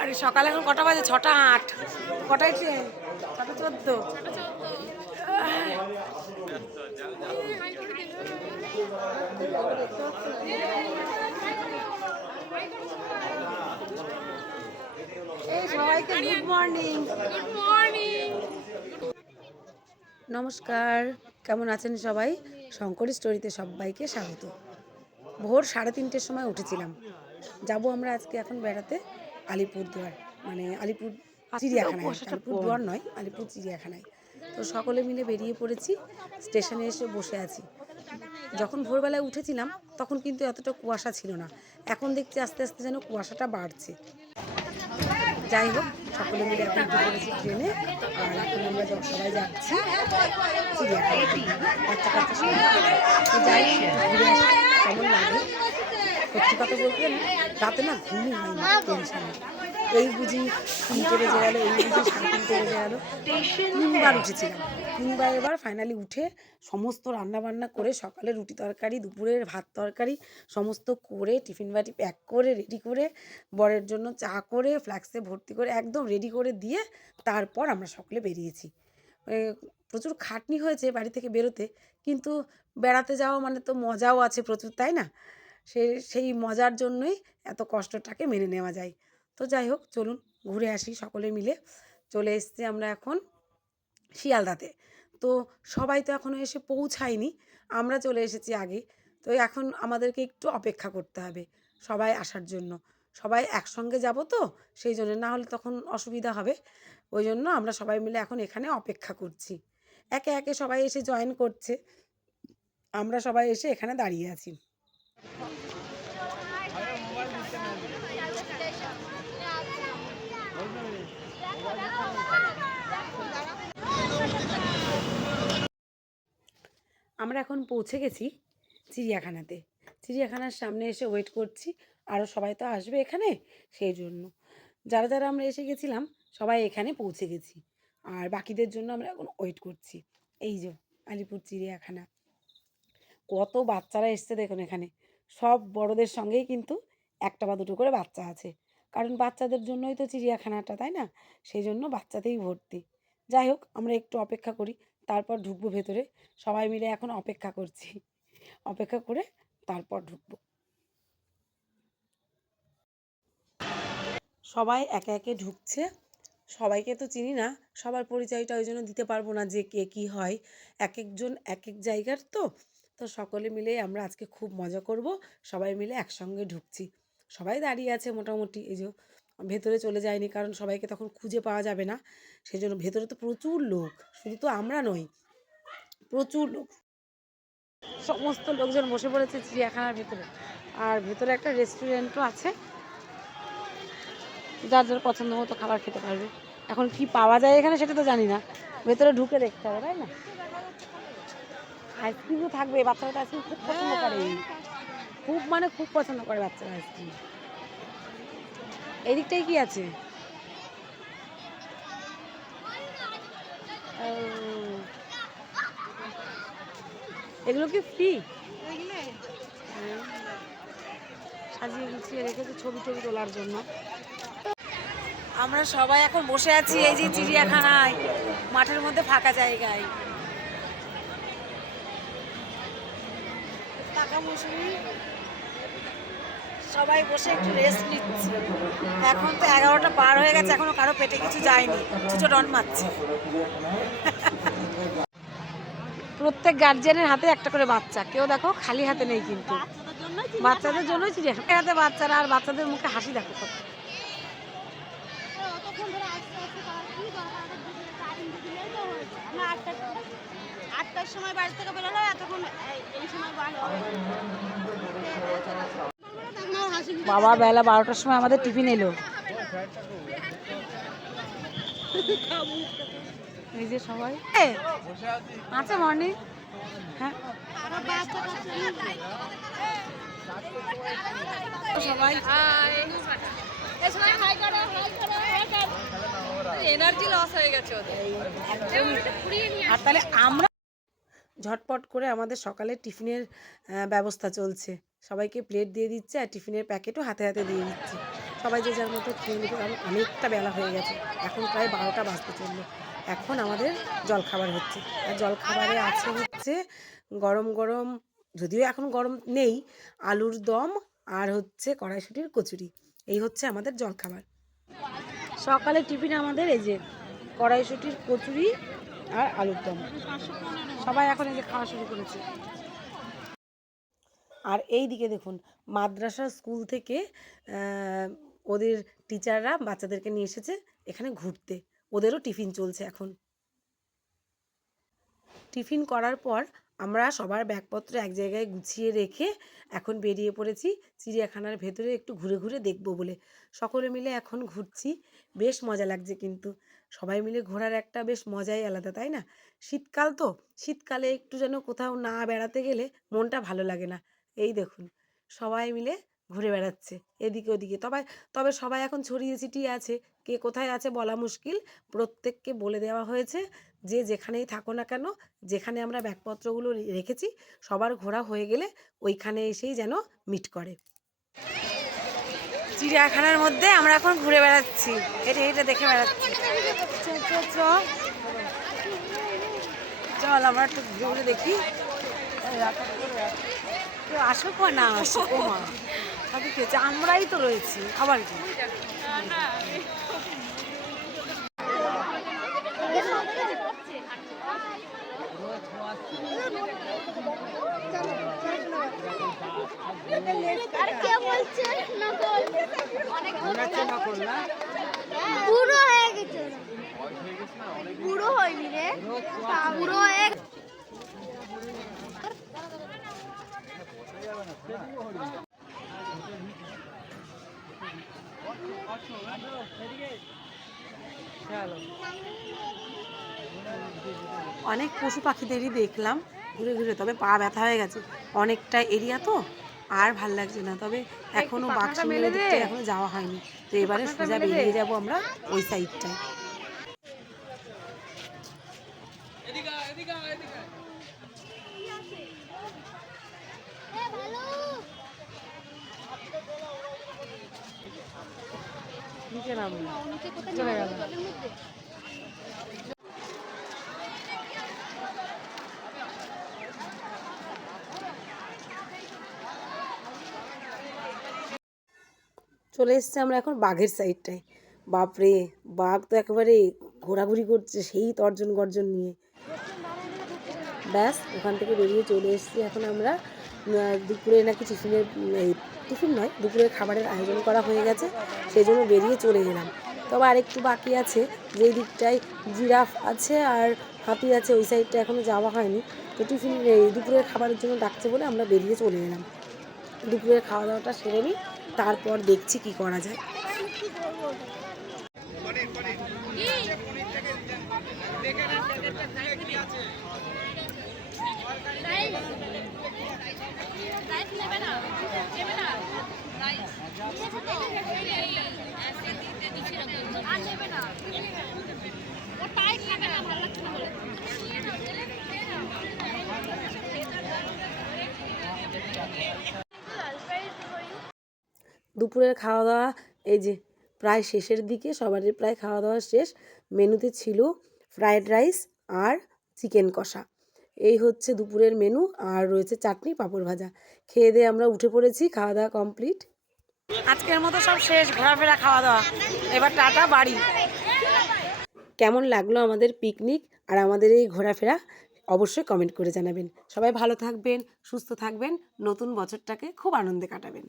আরে সকালে এখন কটা বাজে? 6টা 8। কটায় ট্রেন? 6টা 14। এই সবাইকে গুড মর্নিং। Good morning. নমস্কার, কেমন আছেন সবাই? শঙ্করী স্টোরিতে সবাইকে স্বাগত। ভোর 3:30-র সময় উঠেছিলাম। যাব আমরা আজকে এখন বেড়াতে আলিপুরদুয়ার, মানে আলিপুর চিড়িয়াখানায়। আলিপুরদুয়ার নয়, আলিপুর চিড়িয়াখানায়। তো সকলে মিলে বেরিয়ে পড়েছি। স্টেশনে এসে বসে আছি। যখন ভোরবেলায় উঠেছিলাম তখন কিন্তু এতটা কুয়াশা ছিল না। এখন দেখছি আস্তে আস্তে যেন কুয়াশাটা বাড়ছে। যাই হোক, সকলে মিলে এখন উঠে পড়েছি ট্রেনে। আর এখন আমরা সবাই যাচ্ছি চিড়িয়াখানায়। বাচ্চা কাচ্চা সবাই যাই ঘুরে আসি। কেমন লাগে সত্যি কথা বলতে, রাতে না ঘুমই হয়নি টেনশনে। এই বুঝি 3টে বেজে গেলো, এই বুঝি 3:30 বেজে গেলো। 3বার উঠেছিলাম। 3বার এবার ফাইনালি উঠে সমস্ত রান্নাবান্না করে, সকালে রুটি তরকারি, দুপুরের ভাত তরকারি সমস্ত করে, টিফিন বাটি প্যাক করে রেডি করে, বরের জন্য চা করে ফ্লাক্সে ভর্তি করে একদম রেডি করে দিয়ে তারপর আমরা সকলে বেরিয়েছি। প্রচুর খাটনি হয়েছে বাড়ি থেকে বেরোতে, কিন্তু বেড়াতে যাওয়া মানে তো মজাও আছে প্রচুর, তাই না? সেই মজার জন্যই এত কষ্টটাকে মেনে নেওয়া যায়। তো যাই হোক, চলুন ঘুরে আসি সকলে মিলে। চলে এসেছি আমরা এখন শিয়ালদাতে। তো সবাই তো এখনও এসে পৌঁছায়নি, আমরা চলে এসেছি আগে। তো এখন আমাদেরকে একটু অপেক্ষা করতে হবে সবাই আসার জন্য। সবাই একসঙ্গে যাব তো, সেই জন্য, না হলে তখন অসুবিধা হবে। ওই জন্য আমরা সবাই মিলে এখন এখানে অপেক্ষা করছি। একে একে সবাই এসে জয়েন করছে, আমরা সবাই এসে এখানে দাঁড়িয়ে আছি। আমরা এখন পৌঁছে গেছি চিড়িয়াখানাতে। চিড়িয়াখানার সামনে এসে ওয়েট করছি। আরও সবাই তো আসবে এখানে, সেই জন্য যারা যারা আমরা এসে গেছিলাম সবাই এখানে পৌঁছে গেছি। আর বাকিদের জন্য আমরা এখন ওয়েট করছি। এই যে আলিপুর চিড়িয়াখানা, কত বাচ্চারা এসছে দেখুন এখানে। সব বড়দের সঙ্গেই কিন্তু একটা বা দুটো করে বাচ্চা আছে, কারণ বাচ্চাদের জন্যই তো চিড়িয়াখানাটা, তাই না? সেই জন্য বাচ্চাতেই ভর্তি। যাই হোক, আমরা একটু অপেক্ষা করি, তারপর ঢুকবো ভেতরে। সবাই মিলে এখন অপেক্ষা করছি, অপেক্ষা করে তারপর ঢুকবো। সবাই একে একে ঢুকছে। সবাইকে তো চিনি না, সবার পরিচয়টা ওই জন্য দিতে পারবো না যে কে কী হয়। এক একজন এক এক জায়গার তো। তো সকলে মিলে আমরা আজকে খুব মজা করব। সবাই মিলে একসঙ্গে ঢুকছি। সবাই দাঁড়িয়ে আছে মোটামুটি, এই যে ভেতরে চলে যায়নি, কারণ সবাইকে তখন খুঁজে পাওয়া যাবে না। সেই জন্য ভেতরে তো প্রচুর লোক, শুধু তো আমরা নই, প্রচুর লোক। সমস্ত লোকজন বসে পড়েছে চিড়িয়াখানার ভেতরে। আর ভেতরে একটা রেস্টুরেন্টও আছে, যার যার পছন্দ মতো খাবার খেতে পারবে। এখন কি পাওয়া যায় এখানে সেটা তো জানি না, ভেতরে ঢুকে দেখতে হবে, তাই না? আইসক্রিমও থাকবে, বাচ্চারা তো আইসক্রিম খুব পছন্দ করে, খুব মানে খুব পছন্দ করে বাচ্চারা আইসক্রিম। এই দিকটাই কি আছে? এগুলো কি ফ্রি? সাজিয়ে গুছিয়ে রেখেছে ছবি টবি তোলার জন্য। আমরা সবাই এখন বসে আছি এই যে চিড়িয়াখানায়, মাঠের মধ্যে ফাঁকা জায়গায়। সবাই বসে একটু রেস্ট নিচ্ছি। এখন তো 11টা পার হয়ে গেছে, এখনো কারো পেটে কিছু যায়নি, ছুটো ডন মারছে। প্রত্যেক গার্জিয়ানের হাতে একটা করে বাচ্চা, কেউ দেখো খালি হাতে নেই, কিন্তু বাচ্চাদের জন্যই চিড়িয়াখানা হাতে বাচ্চারা, আর বাচ্চাদের মুখে হাসি দেখো কত। আটটার সময় বাড়ি থেকে বেরোলো, এতক্ষণ এই সময় বাবা বেলা 12টার সময় আমাদের টিফিন এলো। এই যে সবাই আচ্ছা মর্নিং। হ্যাঁ, সবাই এনার্জি লস হয়ে গেছে ওদের। আর তাহলে আমরা ঝটপট করে আমাদের সকালে টিফিনের ব্যবস্থা চলছে। সবাইকে প্লেট দিয়ে দিচ্ছে আর টিফিনের প্যাকেটও হাতে হাতে দিয়ে দিচ্ছে। সবাই যে যার মতো খেয়ে নেবে, কারণ অনেকটা বেলা হয়ে গেছে, এখন প্রায় 12টা বাজতে চললো। এখন আমাদের জলখাবার হচ্ছে, আর জলখাবারে আছে হচ্ছে গরম গরম, যদিও এখন গরম নেই, আলুর দম আর হচ্ছে কড়াইশুঁটির কচুরি। এই হচ্ছে আমাদের জলখাবার। সকালে টিফিন আমাদের এই যে কড়াইশুঁটির কচুরি আর আলুর দম। সবাই এখন এই যে খাওয়া শুরু করেছে। আর এই দিকে দেখুন, মাদ্রাসা স্কুল থেকে ওদের টিচাররা বাচ্চাদেরকে নিয়ে এসেছে এখানে ঘুরতে, ওদেরও টিফিন চলছে এখন। টিফিন করার পর আমরা সবার ব্যাগপত্র এক জায়গায় গুছিয়ে রেখে এখন বেরিয়ে পড়েছি চিড়িয়াখানার ভেতরে একটু ঘুরে ঘুরে দেখব বলে। সকলে মিলে এখন ঘুরছি, বেশ মজা লাগছে, কিন্তু সবাই মিলে ঘোরার একটা বেশ মজাই আলাদা, তাই না? শীতকাল তো, শীতকালে একটু যেন কোথাও না বেড়াতে গেলে মনটা ভালো লাগে না। এই দেখুন, সবাই মিলে ঘুরে বেড়াচ্ছে এদিকে ওদিকে। তবে তবে সবাই এখন ছড়িয়ে ছিটিয়ে আছে, কে কোথায় আছে বলা মুশকিল। প্রত্যেককে বলে দেওয়া হয়েছে যে যেখানেই থাকো না কেন, যেখানে আমরা ব্যাগপত্রগুলো রেখেছি সবার ঘোরা হয়ে গেলে ওইখানে এসেই যেন মিট করে। চিড়িয়াখানার মধ্যে আমরা এখন ঘুরে বেড়াচ্ছি, এটা এটা দেখে বেড়াচ্ছি। চল আমরা একটু ঘুরে ঘুরে দেখি, কেউ আসুক বা না আসুক, ও মা সবই কি হচ্ছে, আমরাই তো রয়েছি, আবার কি। বুড়ো হয়ে গেছে, বুড়ো হয়নি রে, বুড়ো হয়ে অনেক পশু পাখিদেরই দেখলাম ঘুরে ঘুরে, তবে পা ব্যথা হয়ে গেছে, অনেকটা এরিয়া তো আর ভাল লাগছে না। তবে এখনো বাক্সিমের দিকটা এখনো যাওয়া হয়নি, তো এবারে সোজা বেরিয়ে যাব আমরা ওই সাইডটায়। নিচে নামলো, চলে গেল। চলে এসেছি আমরা এখন বাঘের সাইডটায়। বাপরে, বাঘ তো একেবারে ঘোরাঘুরি করছে সেই তর্জন গর্জন নিয়ে। ব্যাস ওখান থেকে বেরিয়ে চলে এসেছি এখন আমরা। দুপুরে নাকি টিফিনের, টিফিন নয়, দুপুরের খাবারের আয়োজন করা হয়ে গেছে, সেই জন্য বেরিয়ে চলে গেলাম। তবে আরেকটু বাকি আছে, যেই দিকটায় জিরাফ আছে আর হাতি আছে ওই সাইডটা এখনও যাওয়া হয়নি। তো টিফিন দুপুরের খাবারের জন্য ডাকছে বলে আমরা বেরিয়ে চলে এলাম। দুপুরের খাওয়া দাওয়াটা সেরে নিই, তারপর দেখছি কি করা যায়। দুপুরের খাওয়া দাওয়া এই যে প্রায় শেষের দিকে, সবারই প্রায় খাওয়া দাওয়া শেষ। মেনুতে ছিল ফ্রায়েড রাইস আর চিকেন কষা, এই হচ্ছে দুপুরের মেনু, আর রয়েছে চাটনি পাঁপড় ভাজা। খেয়ে দিয়ে আমরা উঠে পড়েছি, খাওয়া দাওয়া কমপ্লিট। আজকের মতো সব শেষ ঘোরাফেরা খাওয়া দাওয়া, এবার টাটা বাড়ি। কেমন লাগলো আমাদের পিকনিক আর আমাদের এই ঘোরাফেরা অবশ্যই কমেন্ট করে জানাবেন। সবাই ভালো থাকবেন, সুস্থ থাকবেন, নতুন বছরটাকে খুব আনন্দে কাটাবেন।